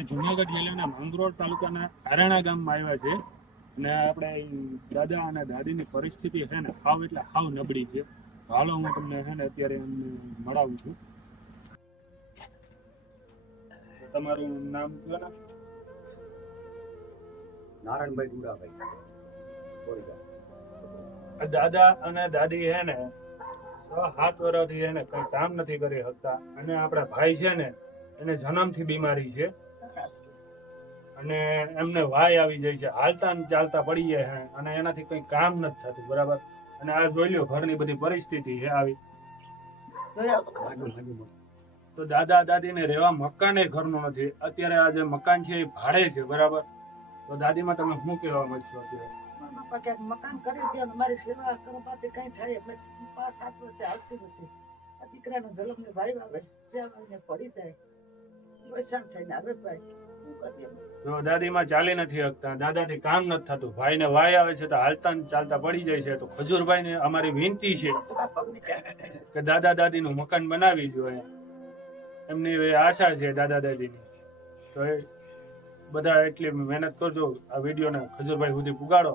આપણે જુનાગઢ જિલ્લાના માંગરોળ તાલુકાના આરાણા ગામમાં આવ્યા છે અને આપણે દાદા અને દાદીની પરિસ્થિતિ છે ને હાવ એટલે હાવ નબળી છે. હાલો હું તમને છે ને અત્યારે એમને મળાવું છું. તમારું નામ કહો ને. નારાયણભાઈ ગુડાભાઈ. દાદા અને દાદી છે ને 6-7 વર્ષથી એને કઈ કામ નથી કરી શકતા અને આપણા ભાઈ છે ને એને જન્મથી બીમારી છે અને એમને વાય આવી જાય છે, હાલતા ને ચાલતા પડી જાય છે અને એનાથી કઈ કામ નથી થતું. બરાબર. અને આ જોઈ લો ઘરની બધી પરિસ્થિતિ છે આવી. તો દાદા દાદીને રહેવા મકાન ઘરનું નથી. અત્યારે આ જે મકાન છે એ ભાડે છે. બરાબર. તો દાદીમાં તમે શું કહેવા માંગશો અત્યારે? મકાન કરી દો, મારી સેવા કરવાથી કઈ થાય. 5-7 વર્ષથી હાલતી નથી. આ દીકરાનો જલમને ભાઈ આવે ત્યાં પડી જાય વૈસાણ થઈને આવે ભાઈ. જો દાદીમાં ચાલી નથી શકતા, દાદાથી કામ નથી થતું, ભાઈને વાય આવે છે તો હાલતા ને ચાલતા પડી જાય છે. તો ખજૂરભાઈ ને અમારી વિનંતી છે કે દાદા દાદીનું મકાન બનાવી દો. એમની આશા છે દાદા દાદીની. તો એ બધા એટલી મહેનત કરજો, આ વિડીયોને ખજૂરભાઈ સુધી પુગાડો.